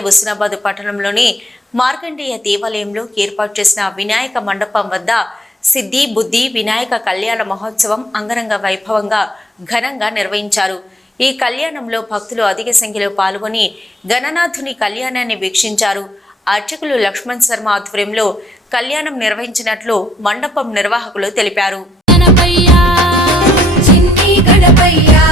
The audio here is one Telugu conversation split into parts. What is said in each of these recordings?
హుస్నాబాద్ పట్టణంలోని మార్కండేయ దేవాలయంలో ఏర్పాటు చేసిన వినాయక మండపం వద్ద సిద్ధి బుద్ధి వినాయక కళ్యాణ మహోత్సవం అంగరంగ వైభవంగా ఘనంగా నిర్వహించారు. ఈ కళ్యాణంలో భక్తులు అధిక సంఖ్యలో పాల్గొని గణనాథుని కళ్యాణాన్ని వీక్షించారు. అర్చకులు లక్ష్మణ్ శర్మ ఆధ్వర్యంలో కళ్యాణం నిర్వహించినట్లు మండపం నిర్వాహకులు తెలిపారు. గణపయ్యా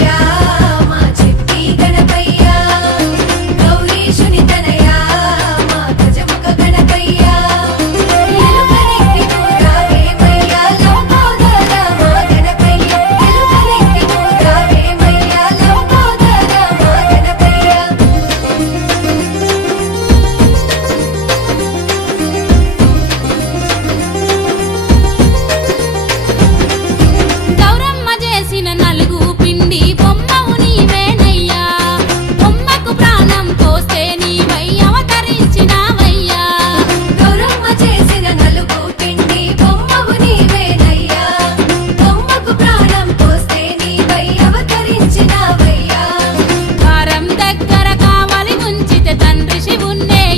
Yeah.